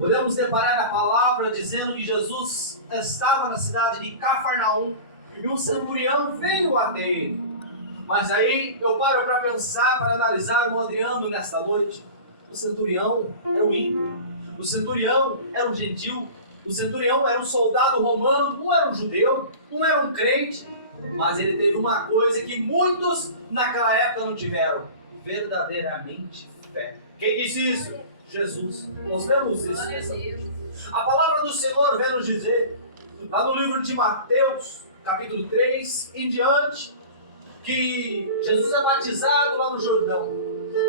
Podemos deparar a palavra dizendo que Jesus estava na cidade de Cafarnaum e um centurião veio até ele. Mas aí eu paro para pensar, para analisar o Adriano nesta noite. O centurião era um ímpio, o centurião era um gentil, o centurião era um soldado romano, não era um judeu, não era um crente, mas ele teve uma coisa que muitos naquela época não tiveram: verdadeiramente fé. Quem disse isso? Jesus. Nós vemos isso nessa noite. A palavra do Senhor vem nos dizer, lá no livro de Mateus, capítulo 3, em diante, que Jesus é batizado lá no Jordão.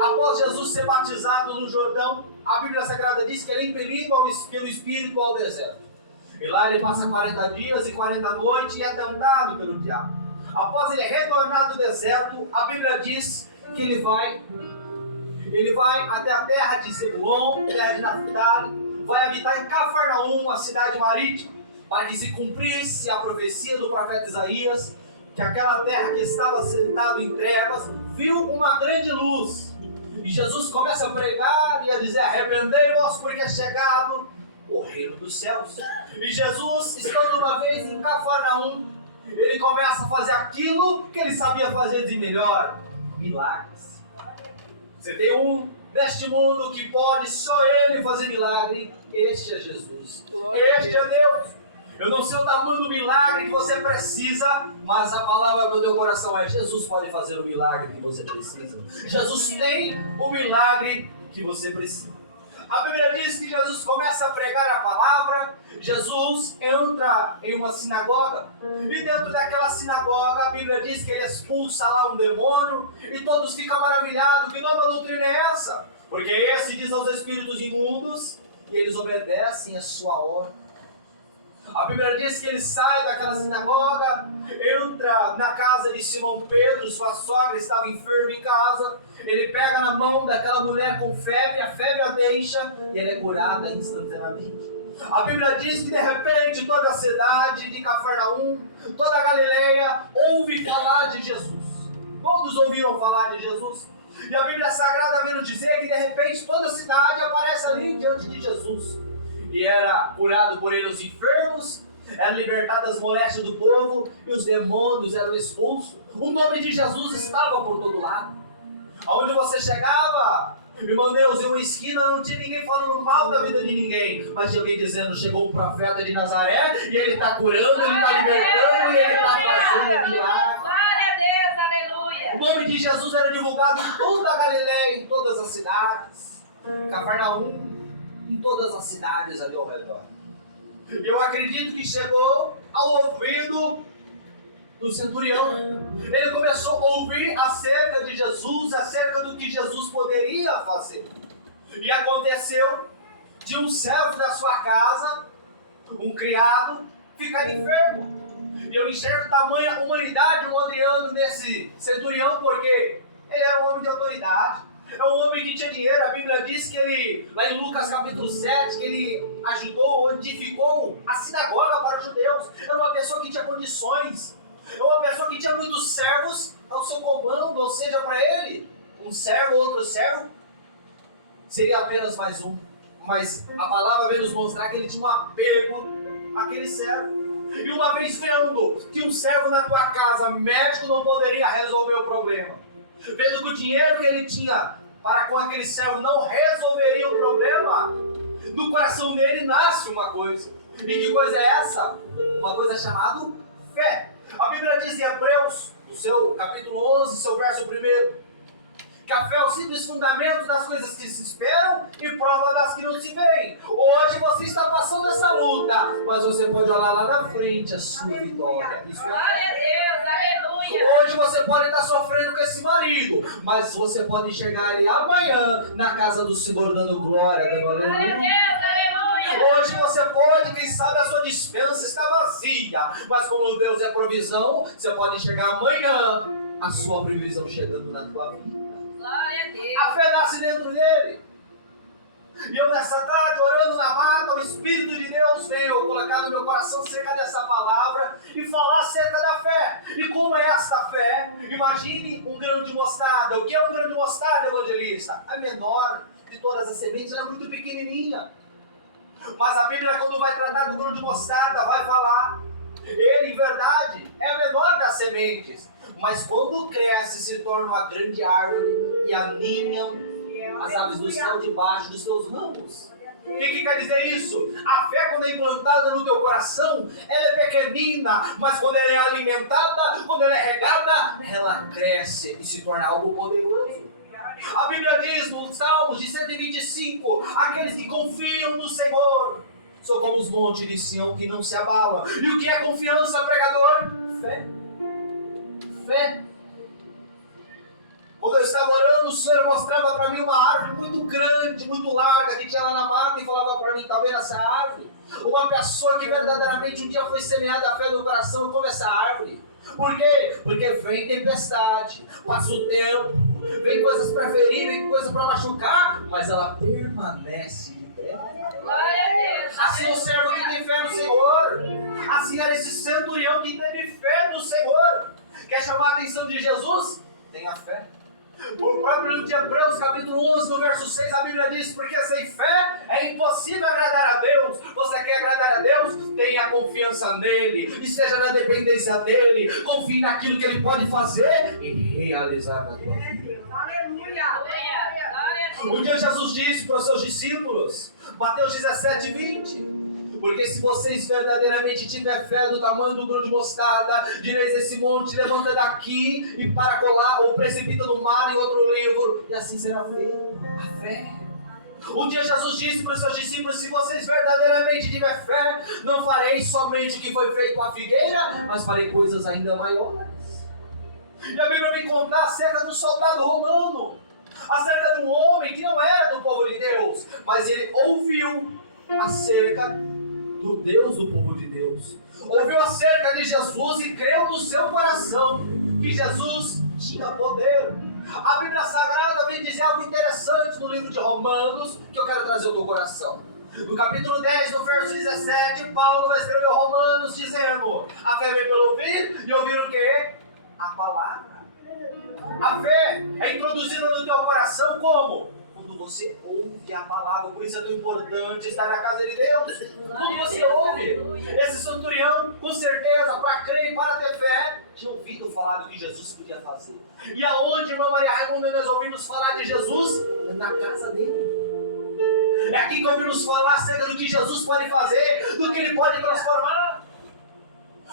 Após Jesus ser batizado no Jordão, a Bíblia Sagrada diz que ele é impelido pelo Espírito ao deserto. E lá ele passa 40 dias e 40 noites e é tentado pelo diabo. Após ele retornar do deserto, a Bíblia diz que ele vai até a terra de Zebulon, terra de Naftali, vai habitar em Cafarnaum, a cidade marítima, para que se cumprisse a profecia do profeta Isaías, que aquela terra que estava sentada em trevas viu uma grande luz. E Jesus começa a pregar e a dizer: arrependei-vos, porque é chegado o reino dos céus. E Jesus, estando uma vez em Cafarnaum, ele começa a fazer aquilo que ele sabia fazer de melhor: milagres. Você tem um deste mundo que pode só ele fazer milagre. Este é Jesus, este é Deus. Eu não sei o tamanho do milagre que você precisa, mas a palavra do teu coração é: Jesus pode fazer o milagre que você precisa. Jesus tem o milagre que você precisa. A Bíblia diz que Jesus começa a pregar a palavra. Jesus entra em uma sinagoga, e dentro daquela sinagoga a Bíblia diz que ele expulsa lá um demônio, e todos ficam maravilhados. Que nova doutrina é essa? Porque esse diz aos espíritos imundos que eles obedecem a sua ordem. A Bíblia diz que ele sai daquela sinagoga, entra na casa de Simão Pedro, sua sogra estava enferma em casa. Ele pega na mão daquela mulher com febre, a febre a deixa e ela é curada instantaneamente. A Bíblia diz que de repente toda a cidade de Cafarnaum, toda a Galileia ouve falar de Jesus. Todos ouviram falar de Jesus. E a Bíblia Sagrada vem nos dizer que de repente toda a cidade aparece ali diante de Jesus. E era curado por ele os enfermos, eram libertadas as moléstias do povo, e os demônios eram expulsos. O nome de Jesus estava por todo lado. Aonde você chegava, irmão Deus, em uma esquina não tinha ninguém falando mal da vida de ninguém, mas tinha alguém dizendo: chegou um profeta de Nazaré, e ele está curando, ele está libertando, e ele está fazendo milagre. Glória a Deus, aleluia. O nome de Jesus era divulgado em toda a Galileia, em todas as cidades. Cafarnaum, em todas as cidades ali ao redor. Eu acredito que chegou ao ouvido do centurião. Ele começou a ouvir acerca de Jesus, acerca do que Jesus poderia fazer. E aconteceu de um servo da sua casa, um criado, ficar enfermo. E eu enxergo tamanha humanidade no Adriano desse centurião, porque ele era um homem de autoridade. É um homem que tinha dinheiro. A Bíblia diz que ele, lá em Lucas capítulo 7, que ele ajudou, edificou a sinagoga para os judeus. Era uma pessoa que tinha condições. Era uma pessoa que tinha muitos servos ao seu comando, ou seja, para ele, um servo, outro servo, seria apenas mais um. Mas a palavra veio nos mostrar que ele tinha um apego àquele servo. E uma vez vendo que um servo na tua casa, médico, não poderia resolver o problema, vendo que o dinheiro que ele tinha para com aquele servo não resolveria o problema, no coração dele nasce uma coisa. E que coisa é essa? Uma coisa chamada fé. A Bíblia diz em Hebreus, no seu capítulo 11, seu verso 1, que a fé é o simples fundamento das coisas que se esperam e prova das que não se veem. Hoje você está passando essa luta, mas você pode olhar lá na frente a sua vitória. Glória a Deus, aleluia. Hoje você pode estar sofrendo com esse marido, mas você pode chegar ali amanhã na casa do Senhor dando glória, dando Glória a aleluia. Deus, aleluia. Hoje você pode, quem sabe a sua dispensa está vazia, mas como Deus é provisão, você pode chegar amanhã, a sua previsão chegando na tua vida. Glória a Deus. A fé nasce dentro dele. E eu nessa tarde, orando na mata, o Espírito de Deus veio colocar no meu coração acerca dessa palavra e falar acerca da fé. E como é essa fé? Imagine um grão de mostarda. O que é um grão de mostarda, evangelista? A menor de todas as sementes, ela é muito pequenininha. Mas a Bíblia, quando vai tratar do grão de mostarda, vai falar: ele, em verdade, é o menor das sementes, mas quando cresce, se torna uma grande árvore e aninham as aves do céu debaixo dos seus ramos. O que quer dizer isso? A fé, quando é implantada no teu coração, ela é pequenina, mas quando ela é alimentada, quando ela é regada, ela cresce e se torna algo poderoso. A Bíblia diz no Salmos de 125, aqueles que confiam no Senhor são como os montes de Sião que não se abalam. E o que é confiança, pregador? Fé. Fé. Quando eu estava orando, o Senhor mostrava para mim uma árvore muito grande, muito larga, que tinha lá na mata, e falava para mim: tá vendo essa árvore? Uma pessoa que verdadeiramente um dia foi semeada a fé no coração como essa árvore. Por quê? Porque vem tempestade, passa o tempo, vem coisas para ferir, vem coisas para machucar, mas ela permanece de pé. Glória a Deus. Assim o servo que tem fé no Senhor, assim era esse centurião que teve fé no Senhor. Quer chamar a atenção de Jesus? Tenha fé. O próprio livro de Hebreus, capítulo 11, no verso 6, a Bíblia diz: porque sem fé é impossível agradar a Deus. Você quer agradar a Deus? Tenha confiança nele, esteja na dependência dele, confie naquilo que ele pode fazer e realizar na tua vida. Aleluia. Glória a Deus. Um dia Jesus disse para os seus discípulos, Mateus 17, 20: porque se vocês verdadeiramente tiverem fé do tamanho do grão de mostarda, direis esse monte: levanta daqui e para colar, ou precipita no mar, em outro livro, e assim será feito. A fé. Um dia Jesus disse para os seus discípulos: se vocês verdadeiramente tiverem fé, não farei somente o que foi feito com a figueira, mas farei coisas ainda maiores. E a Bíblia vem contar acerca do soldado romano, acerca de um homem que não era do povo de Deus, mas ele ouviu acerca do Deus do povo de Deus, ouviu acerca de Jesus e creu no seu coração que Jesus tinha poder. A Bíblia Sagrada vem dizer algo interessante no livro de Romanos, que eu quero trazer ao teu coração. No capítulo 10, no verso 17, Paulo vai escrever Romanos dizendo: a fé vem pelo ouvir, e ouvir o quê? A palavra. A fé é introduzida no teu coração como? Quando você ouve a palavra. Por isso é tão importante estar na casa de Deus. Quando você ouve, esse centurião, com certeza, para crer e para ter fé, tinha ouvido falar do que Jesus podia fazer. E aonde, irmã Maria Raimunda, nós ouvimos falar de Jesus? É na casa dele. É aqui que ouvimos falar acerca do que Jesus pode fazer, do que ele pode transformar.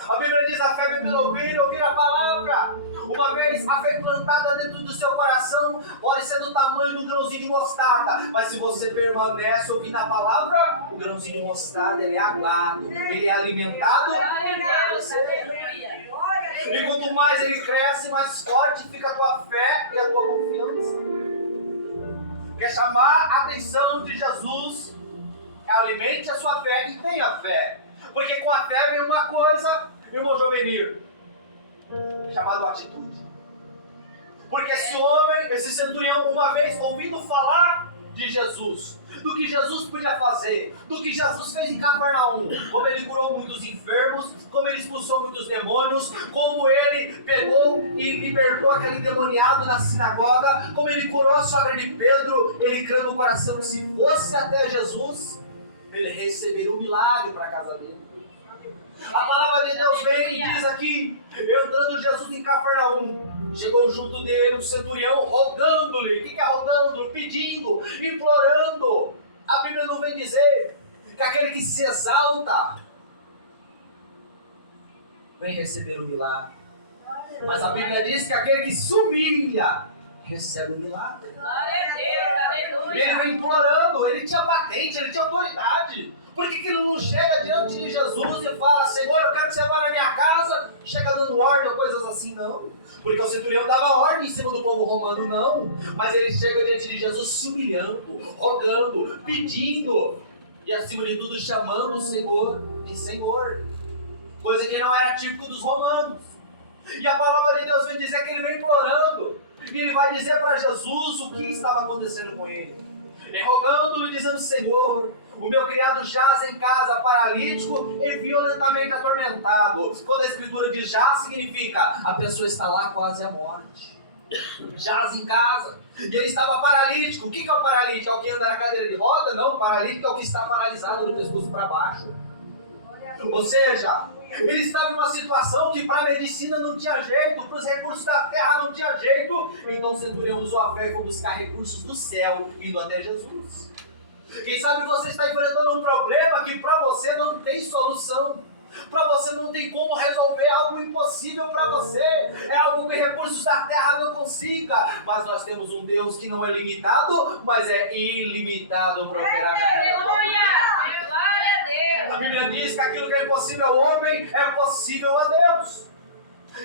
A Bíblia diz: a fé vem pelo ouvir a palavra. Uma vez a fé plantada dentro do seu coração, pode ser do tamanho do grãozinho de mostarda, mas se você permanece ouvindo a palavra, o grãozinho de mostarda, ele é aguado, ele é alimentado por você. E quanto mais ele cresce, mais forte fica a tua fé e a tua confiança. Quer chamar a atenção de Jesus? Alimente a sua fé e tenha fé. Porque com a fé vem uma coisa, irmão Jovenir, chamado atitude. Porque esse homem, esse centurião, uma vez ouvindo falar de Jesus, do que Jesus podia fazer, do que Jesus fez em Cafarnaum, como ele curou muitos enfermos, como ele expulsou muitos demônios, como ele pegou e libertou aquele endemoniado na sinagoga, como ele curou a sogra de Pedro, ele creu no coração que se fosse até Jesus, ele receberia um milagre para a casa dele. A palavra de Deus vem e diz aqui: entrando Jesus em Cafarnaum, chegou junto dele um centurião rogando-lhe. O que é rogando? Pedindo, implorando. A Bíblia não vem dizer que aquele que se exalta vem receber o milagre, mas a Bíblia diz que aquele que se humilha recebe o milagre. Glória a Deus, aleluia. Ele vem implorando, ele tinha patente, ele tinha autoridade. Por que ele não chega diante de Jesus e fala: Senhor, eu quero que você vá na minha casa, chega dando ordem ou coisas assim? Não. Porque o centurião dava ordem em cima do povo romano, não. Mas ele chega diante de Jesus se humilhando, rogando, pedindo, e acima de tudo chamando o Senhor de Senhor. Coisa que não era típico dos romanos. E a palavra de Deus vem dizer que ele vem implorando. E ele vai dizer para Jesus o que estava acontecendo com ele. E rogando-lhe, dizendo: Senhor, o meu criado jaz em casa paralítico e violentamente atormentado. Quando a escritura diz jaz, significa a pessoa está lá quase à morte. jaz em casa, e ele estava paralítico. O que é o paralítico? É o que anda na cadeira de roda? Não, o paralítico é o que está paralisado do pescoço para baixo. Ou seja, ele estava em uma situação que para a medicina não tinha jeito, para os recursos da terra não tinha jeito. Então o centurião usou a fé e foi buscar recursos do céu, indo até Jesus. Quem sabe você está enfrentando um problema que para você não tem solução. Para você não tem como resolver algo impossível para você. É algo que recursos da terra não consiga. Mas nós temos um Deus que não é limitado, mas é ilimitado para operar na vida. A Bíblia diz que aquilo que é impossível ao homem é possível a Deus.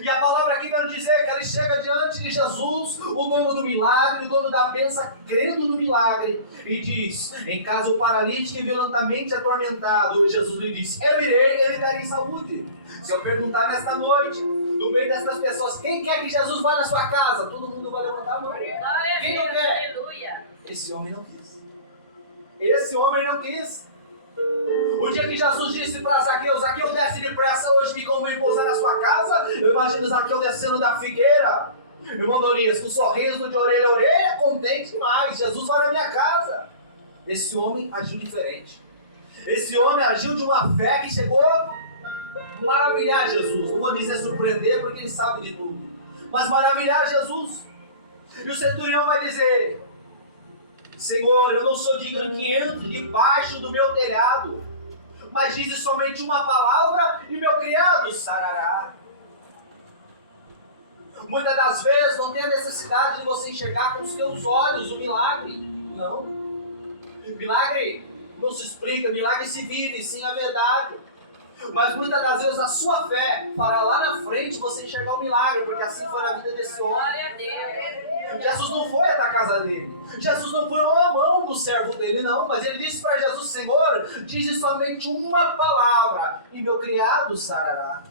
E a palavra aqui vai nos dizer que ele chega diante de Jesus, o dono do milagre, o dono da bênção, crendo no milagre, e diz: em caso o paralítico e violentamente atormentado, Jesus lhe disse: eu irei, ele darei saúde. Se eu perguntar nesta noite, no meio dessas pessoas, quem quer que Jesus vá na sua casa? Todo mundo vai levantar a mão. Quem não quer? Esse homem não quis. Esse homem não quis. O dia que Jesus disse para Zaqueu: Zaqueu, desce depressa, hoje me convém pousar na sua casa. Eu imagino Zaqueu descendo da figueira, irmão Dorias, com um sorriso de orelha a orelha, contente demais. Jesus vai na minha casa. Esse homem agiu diferente. Esse homem agiu de uma fé que chegou a maravilhar Jesus. Não vou dizer surpreender, porque ele sabe de tudo, mas maravilhar Jesus. E o centurião vai dizer: Senhor, eu não sou digno que entre debaixo do meu telhado, mas dize somente uma palavra e meu criado sarará. Muitas das vezes não tem a necessidade de você enxergar com os seus olhos o milagre. Não. Milagre não se explica, milagre se vive, sim, a verdade. Mas muitas das vezes a sua fé fará lá na frente você enxergar o milagre, porque assim foi na vida desse homem. Jesus não foi até a casa dele. Jesus não foi a mão do servo dele, não. Mas ele disse para Jesus: Senhor, dize somente uma palavra e meu criado sarará.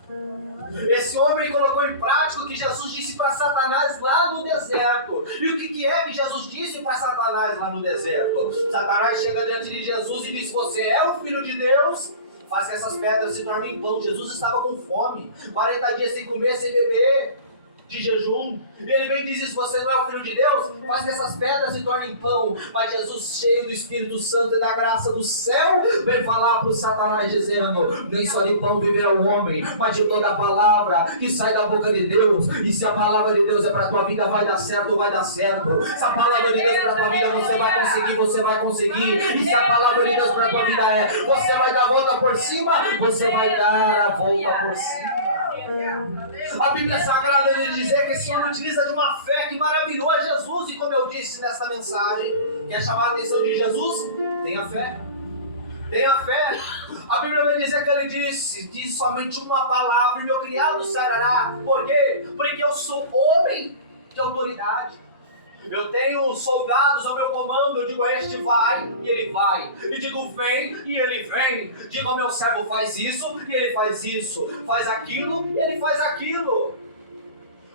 Esse homem colocou em prática o que Jesus disse para Satanás lá no deserto. E o que é que Jesus disse para Satanás lá no deserto? Satanás chega diante de Jesus e diz: você é o Filho de Deus? Faz que essas pedras se tornem pão. Jesus estava com fome, 40 dias sem comer, sem beber, de jejum. E ele vem e diz isso: você não é o Filho de Deus? Faz que essas pedras se tornem pão. Mas Jesus, cheio do Espírito Santo e da graça do céu, vem falar para o Satanás dizendo: nem só de pão viverá o homem, mas de toda a palavra que sai da boca de Deus. E se a palavra de Deus é para a tua vida, vai dar certo, vai dar certo. Se a palavra de Deus é para a tua vida, você vai conseguir, você vai conseguir. E se a palavra de Deus para a tua vida é: você vai dar a volta por cima, você vai dar a volta por cima. A Bíblia Sagrada vai dizer que esse homem utiliza de uma fé que maravilhou a Jesus. E como eu disse nesta mensagem, quer chamar a atenção de Jesus? Tenha fé. Tenha fé. A Bíblia vai dizer que ele diz somente uma palavra e meu criado sarará. Por quê? Porque eu sou homem de autoridade. Eu tenho soldados ao meu comando. Eu digo: este vai, e ele vai. E digo: vem, e ele vem. Digo ao meu servo: faz isso, e ele faz isso. Faz aquilo, e ele faz aquilo.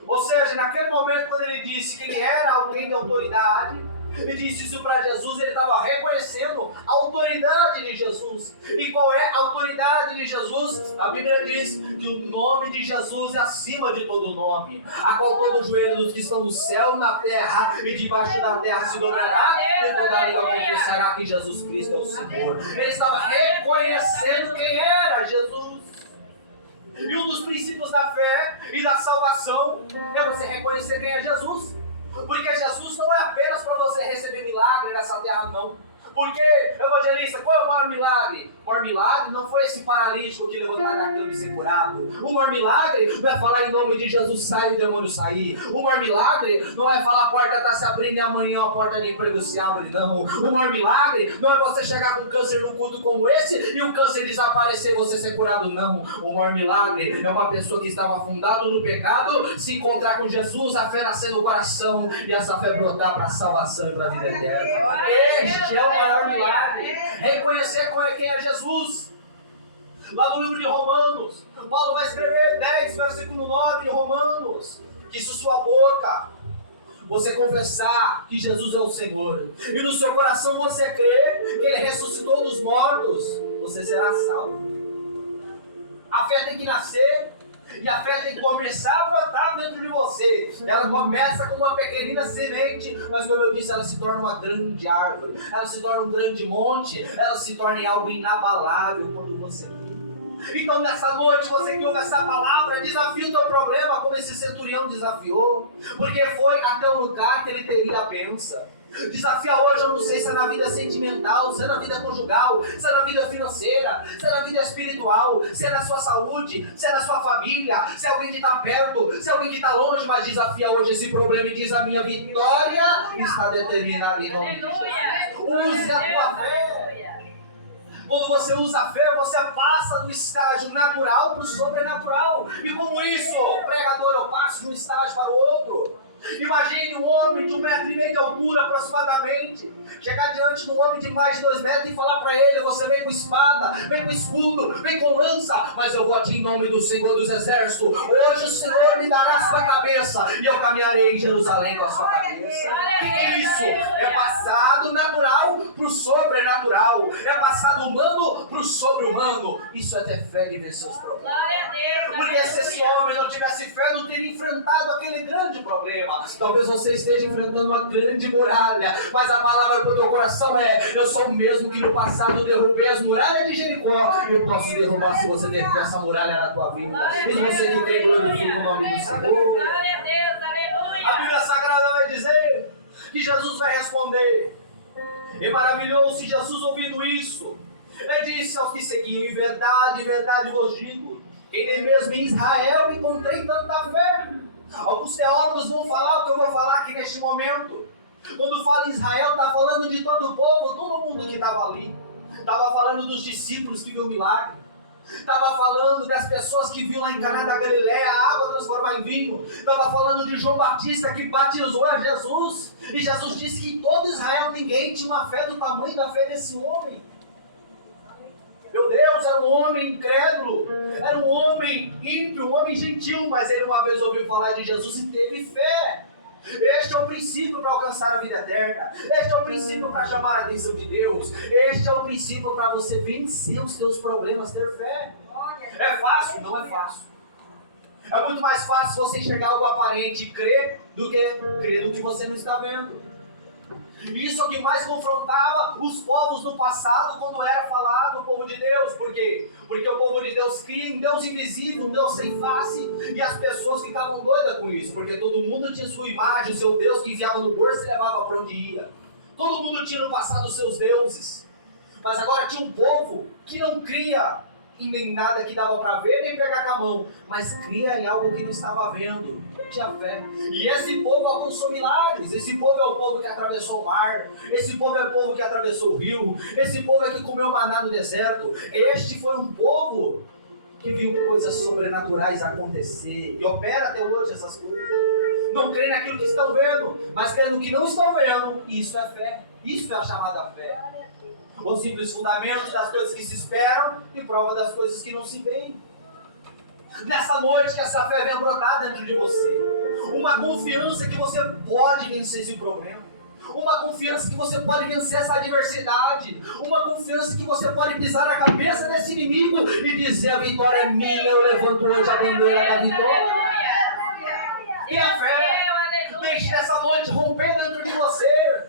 Ou seja, naquele momento quando ele disse que ele era alguém de autoridade, ele disse isso para Jesus, ele estava reconhecendo a autoridade de Jesus. E qual é a autoridade de Jesus? A Bíblia diz que o nome de Jesus é acima de todo nome, a qual todo joelho dos que estão no céu, na terra e debaixo da terra se dobrará, e toda língua confessará que Jesus Cristo é o Senhor. Ele estava reconhecendo quem era Jesus. E um dos princípios da fé e da salvação é você reconhecer quem é Jesus. Porque Jesus não é apenas para você receber milagre nessa terra, não. Porque, evangelista, qual é o maior milagre? O maior milagre não foi esse paralítico que levantar da cama e ser curado. O maior milagre não é falar em nome de Jesus, sai e o demônio sair. O maior milagre não é falar a porta está se abrindo e amanhã a porta de emprego se abre, não. O maior milagre não é você chegar com câncer num culto como esse e o câncer desaparecer e você ser curado, não. O maior milagre é uma pessoa que estava afundada no pecado se encontrar com Jesus, a fé nascer no coração e essa fé brotar para a salvação e para a vida eterna. Este é o maior milagre. Reconhecer quem é Jesus. Lá no livro de Romanos, Paulo vai escrever 10, versículo 9 de Romanos, que se sua boca você confessar que Jesus é o Senhor e no seu coração você crer que Ele ressuscitou dos mortos, você será salvo. A fé tem que nascer E a fé tem que começar a brotar dentro de você. Ela começa com uma pequenina semente, mas como eu disse, ela se torna uma grande árvore. Ela se torna um grande monte. Ela se torna algo inabalável quando você crê. Então nessa noite, você que ouve essa palavra, desafia o teu problema como esse centurião desafiou. Porque foi até o lugar que ele teria a bênção. Desafia hoje, eu não sei se é na vida sentimental, se é na vida conjugal, se é na vida financeira, se é na vida espiritual, se é na sua saúde, se é na sua família, se é alguém que está perto, se é alguém que está longe, mas desafia hoje esse problema e diz: a minha vitória está determinada em nome de Jesus. Use a tua fé. Quando você usa a fé, você passa do estágio natural para o sobrenatural. E como isso, pregador, eu passo de um estágio para o outro. Imagine um homem de 1,5 metro de altura aproximadamente, chegar diante de um homem de mais de 2 metros e falar para ele: você vem com espada, vem com escudo, vem com lança, mas eu vou te em nome do Senhor dos Exércitos. Hoje o Senhor me dará a sua cabeça e eu caminharei em Jerusalém com a sua cabeça. O que é isso? É passar do natural para o sobrenatural. É passar do humano para o sobre-humano. Isso é ter fé de vencer os problemas. Porque se esse homem não tivesse fé, não teria enfrentado aquele grande problema. Talvez você esteja enfrentando uma grande muralha, mas a palavra para o teu coração é: eu sou o mesmo que no passado derrubei as muralhas de Jericó. Eu posso derrubar se você der essa muralha na tua vida. E você que crê, glorifica o nome do Senhor. A Bíblia Sagrada vai dizer que Jesus vai responder. E maravilhou-se Jesus ouvindo isso. Ele disse aos que seguiam: em verdade, verdade vos digo, que nem mesmo em Israel encontrei tanta fé. Alguns teólogos vão falar o que eu vou falar aqui neste momento. Quando fala em Israel, está falando de todo o povo, todo mundo que estava ali. Estava falando dos discípulos que viu o milagre. Estava falando das pessoas que viu lá em Caná da Galileia a água transformar em vinho. Estava falando de João Batista que batizou a Jesus. E Jesus disse que em todo Israel ninguém tinha uma fé do tamanho da fé desse homem. Meu Deus, era um homem incrédulo, era um homem ímpio, um homem gentil, mas ele uma vez ouviu falar de Jesus e teve fé. Este é o princípio para alcançar a vida eterna. Este é o princípio para chamar a atenção de Deus. Este é o princípio para você vencer os seus problemas, ter fé. É fácil? Não é fácil. É muito mais fácil você enxergar algo aparente e crer do que crer no que você não está vendo. Isso é o que mais confrontava os povos no passado quando era falado o povo de Deus. Por quê? Porque o povo de Deus cria em Deus invisível, um Deus sem face, e as pessoas ficavam doidas com isso, porque todo mundo tinha sua imagem, o seu Deus que enviava no bolso e levava para onde ia. Todo mundo tinha no passado os seus deuses, mas agora tinha um povo que não cria em nem nada que dava para ver nem pegar com a mão, mas cria em algo que não estava vendo. Tinha fé. E esse povo alcançou milagres. Esse povo é o povo que atravessou o mar. Esse povo é o povo que atravessou o rio. Esse povo é que comeu maná no deserto. Este foi um povo que viu coisas sobrenaturais acontecer e opera até hoje essas coisas. Não crê naquilo que estão vendo, mas crê no que não estão vendo. Isso é fé. Isso é a chamada fé. O simples fundamento das coisas que se esperam e prova das coisas que não se veem. Nessa noite que essa fé venha brotar dentro de você. Uma confiança que você pode vencer esse problema. Uma confiança que você pode vencer essa adversidade. Uma confiança que você pode pisar na cabeça desse inimigo e dizer: a vitória é minha, eu levanto hoje a bandeira da vitória. E a fé, deixe nessa noite romper dentro de você.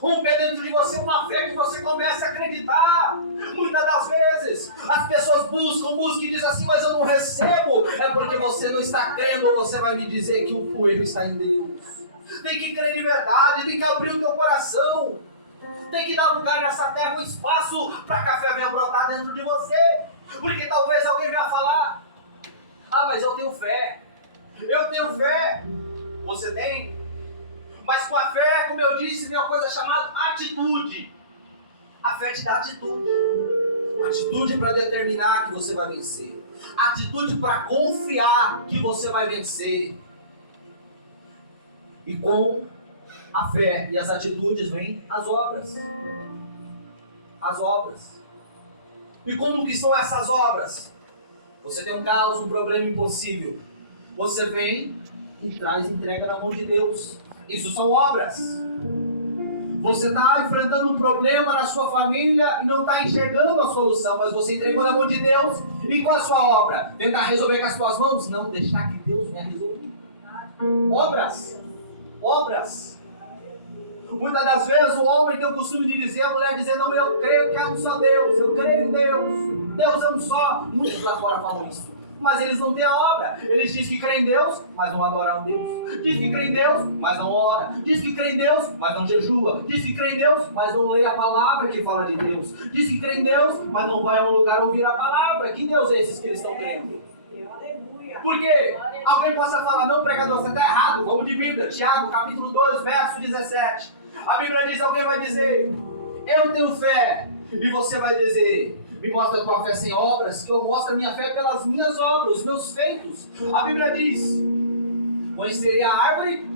Romper dentro de você uma fé que você comece a acreditar. Muitas das vezes as pessoas buscam e dizem assim: mas eu não recebo. É porque você não está crendo, ou você vai me dizer que o erro está em Deus. Tem que crer de verdade, tem que abrir o teu coração. Tem que dar lugar nessa terra, um espaço para que a fé venha brotar dentro de você. Porque talvez alguém venha falar: ah, mas eu tenho fé. Eu tenho fé. Você tem? Mas com a fé, como eu disse, vem uma coisa chamada atitude. A fé te dá atitude. Atitude para determinar que você vai vencer. Atitude para confiar que você vai vencer. E com a fé e as atitudes vêm as obras. As obras. E como que são essas obras? Você tem um caos, um problema impossível. Você vem e traz entrega na mão de Deus. Isso são obras. Você está enfrentando um problema na sua família e não está enxergando a solução, mas você entregou na mão de Deus. E qual a sua obra? Tentar resolver com as suas mãos? Não, deixar que Deus venha resolver. Obras. Obras. Muitas das vezes o homem tem o costume de dizer, a mulher dizer, não, eu creio que há um só Deus, eu creio em Deus, Deus é um só. Muitos lá fora falam isso, mas eles não têm a obra. Eles dizem que creem em Deus, mas não adoram a Deus. Diz que crê em Deus, mas não ora. Diz que crê em Deus, mas não jejua. Diz que crê em Deus, mas não lê a palavra que fala de Deus. Diz que crê em Deus, mas não vai a um lugar ouvir a palavra. Que Deus é esse que eles estão crendo? Por quê? Alguém possa falar, não, pregador, você está errado. Vamos de Bíblia. Tiago, capítulo 2, verso 17. A Bíblia diz, alguém vai dizer, eu tenho fé. E você vai dizer, me mostra a tua fé sem obras, que eu mostro a minha fé pelas minhas obras, os meus feitos. A Bíblia diz, conheceria a árvore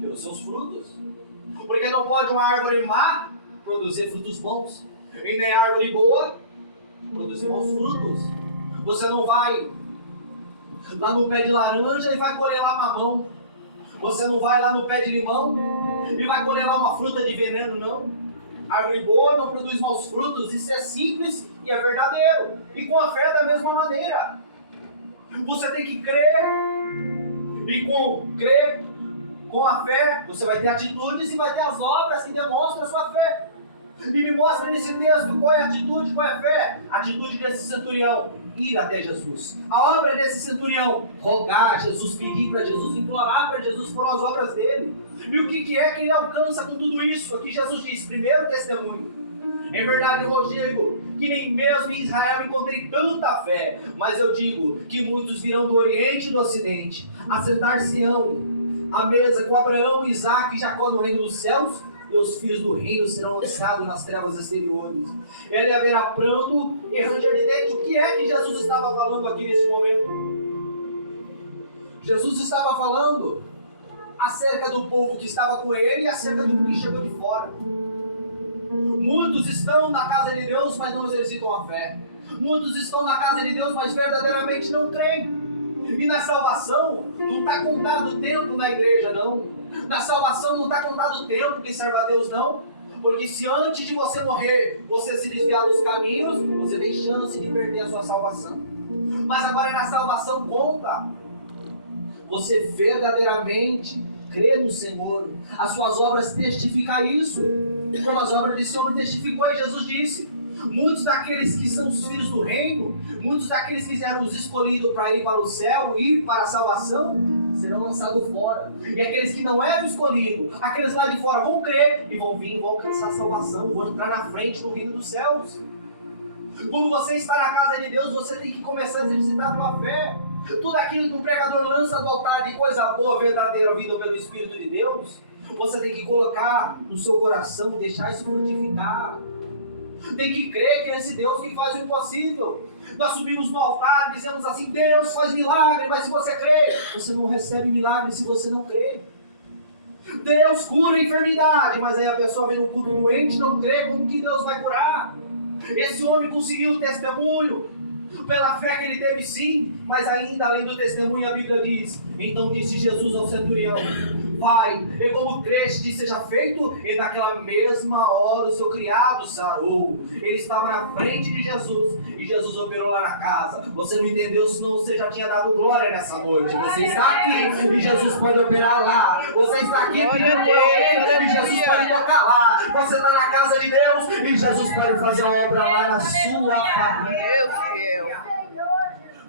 pelos seus frutos. Porque não pode uma árvore má produzir frutos bons, e nem árvore boa produzir bons frutos. Você não vai lá no pé de laranja e vai colher lá mamão. Você não vai lá no pé de limão e vai colher lá uma fruta de veneno, não. Árvore boa não produz maus frutos, isso é simples e é verdadeiro. E com a fé da mesma maneira. Você tem que crer, e com a fé, você vai ter atitudes e vai ter as obras que demonstram a sua fé. E me mostra nesse texto qual é a atitude, qual é a fé. A atitude desse centurião, ir até Jesus. A obra desse centurião, rogar a Jesus, pedir para Jesus, implorar para Jesus, foram as obras dele. E o que é que ele alcança com tudo isso? Aqui Jesus diz, primeiro testemunho. Em verdade eu vos digo que nem mesmo em Israel encontrei tanta fé, mas eu digo que muitos virão do Oriente e do Ocidente, assentar-se-ão à mesa com Abraão, Isaque e Jacó no reino dos céus, e os filhos do reino serão lançados nas trevas exteriores. Ele haverá pranto e ranger de dentes. O que é que Jesus estava falando aqui nesse momento? Jesus estava falando acerca do povo que estava com ele e acerca do que chegou de fora. Muitos estão na casa de Deus, mas não exercitam a fé. Muitos estão na casa de Deus, mas verdadeiramente não creem. E na salvação não está contado o tempo na igreja, não. Na salvação não está contado o tempo que serve a Deus, não. Porque se antes de você morrer, você se desviar dos caminhos, você tem chance de perder a sua salvação. Mas agora na salvação conta. Você verdadeiramente crê no Senhor. As suas obras testificam isso. Como as obras desse homem testificou, e Jesus disse, muitos daqueles que são os filhos do reino, muitos daqueles que eram os escolhidos para ir para o céu, ir para a salvação, serão lançados fora. E aqueles que não eram escolhidos, aqueles lá de fora vão crer e vão vir, vão alcançar a salvação, vão entrar na frente no reino dos céus. Quando você está na casa de Deus, você tem que começar a exercitar a sua fé. Tudo aquilo que o pregador lança do altar de coisa boa, verdadeira, vinda pelo Espírito de Deus, você tem que colocar no seu coração, deixar isso frutificar. Tem que crer que é esse Deus que faz o impossível. Nós subimos no altar e dizemos assim, Deus faz milagre, mas se você crê, você não recebe milagre se você não crê. Deus cura a enfermidade, mas aí a pessoa vem no culto doente e não crê, como que Deus vai curar? Esse homem conseguiu o testemunho, pela fé que ele teve sim, mas ainda além do testemunho a Bíblia diz, então disse Jesus ao centurião, vai, e como creste seja feito, e naquela mesma hora o seu criado sarou. Ele estava na frente de Jesus, e Jesus operou lá na casa. Você não entendeu, senão você já tinha dado glória nessa noite. Você está aqui, e Jesus pode operar lá. Você está aqui, e Jesus pode tocar lá. Você está na casa de Deus, e Jesus pode fazer uma obra lá na sua família.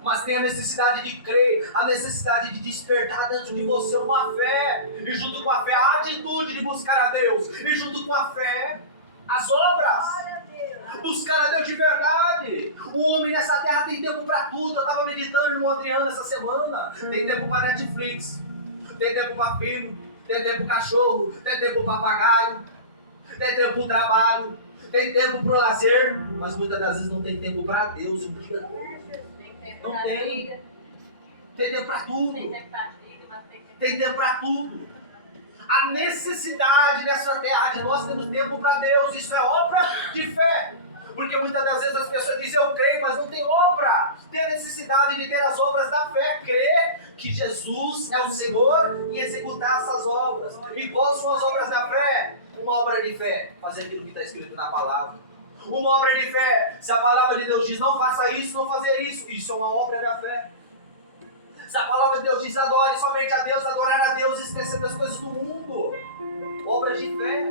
Mas tem a necessidade de crer, a necessidade de despertar dentro de você uma fé, e junto com a fé a atitude de buscar a Deus, e junto com a fé as obras. Buscar a Deus de verdade. O homem nessa terra tem tempo para tudo. Eu estava meditando no Adriano essa semana. Tem tempo para Netflix, tem tempo para filho, tem tempo para cachorro, tem tempo para papagaio, tem tempo para o trabalho, tem tempo para o lazer, mas muitas das vezes não tem tempo para Deus. Não tem. Tem tempo para tudo. Tem tempo para tudo. A necessidade nessa terra de nós termos tempo para Deus, isso é obra de fé. Porque muitas das vezes as pessoas dizem eu creio, mas não tem obra. Tem a necessidade de ter as obras da fé. Crer que Jesus é o Senhor e executar essas obras. E quais são as obras da fé? uma obra de fé? Fazer aquilo que está escrito na palavra. Uma obra de fé, se a palavra de Deus diz não faça isso, não fazer isso, isso é uma obra da fé. Se a palavra de Deus diz adore somente a Deus, adorar a Deus, esquecer das coisas do mundo. Obra de fé.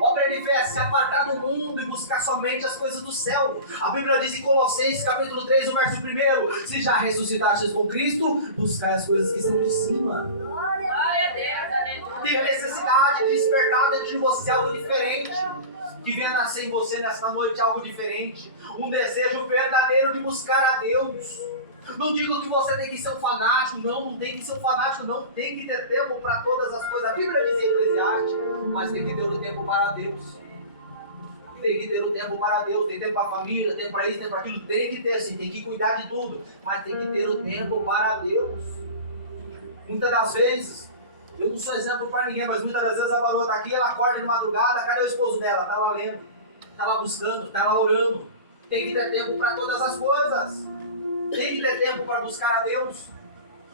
Obra de fé é se apartar do mundo e buscar somente as coisas do céu. A Bíblia diz em Colossenses capítulo 3, o verso 1: se já ressuscitastes com Cristo, buscai as coisas que são de cima. Glória a Deus, aleluia. Tem necessidade de despertar dentro de você algo diferente. Que venha nascer em você nesta noite algo diferente. Um desejo verdadeiro de buscar a Deus. Não digo que você tem que ser um fanático, não tem que ser um fanático, não tem que ter tempo para todas as coisas. A Bíblia diz em Eclesiastes, mas tem que ter o tempo para Deus. Tem que ter o tempo para Deus, tem tempo para a família, tempo para isso, tempo para aquilo, tem que ter sim, tem que cuidar de tudo, mas tem que ter o tempo para Deus. Muitas das vezes, eu não sou exemplo para ninguém, mas muitas das vezes a garota está aqui, ela acorda de madrugada, cadê o esposo dela? Está lá lendo, está lá buscando, está lá orando. Tem que ter tempo para todas as coisas. Tem que ter tempo para buscar a Deus.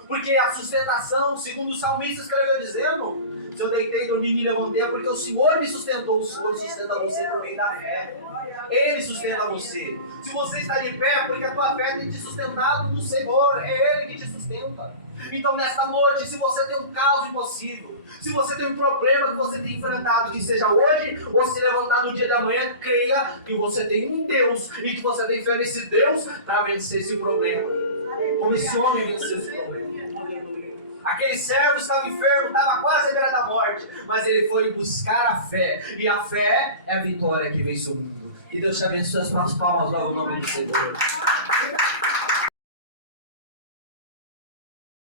Porque a sustentação, segundo o salmista escreveu dizendo, se eu deitei, dormi e me levantei, é porque o Senhor me sustentou. O Senhor sustenta você por meio da fé. Ele sustenta você. Se você está de pé, é porque a tua fé tem te sustentado no Senhor. É Ele que te sustenta. Então nesta noite, se você tem um caso impossível, se você tem um problema que você tem enfrentado, que seja hoje ou se levantar no dia da manhã, creia que você tem um Deus e que você tem fé nesse Deus para vencer esse problema. Como esse homem venceu esse problema. Aquele servo estava enfermo, estava quase à beira da morte, mas ele foi buscar a fé, e a fé é a vitória que vence o mundo. Que Deus te abençoe, as tuas palmas, logo o nome do Senhor.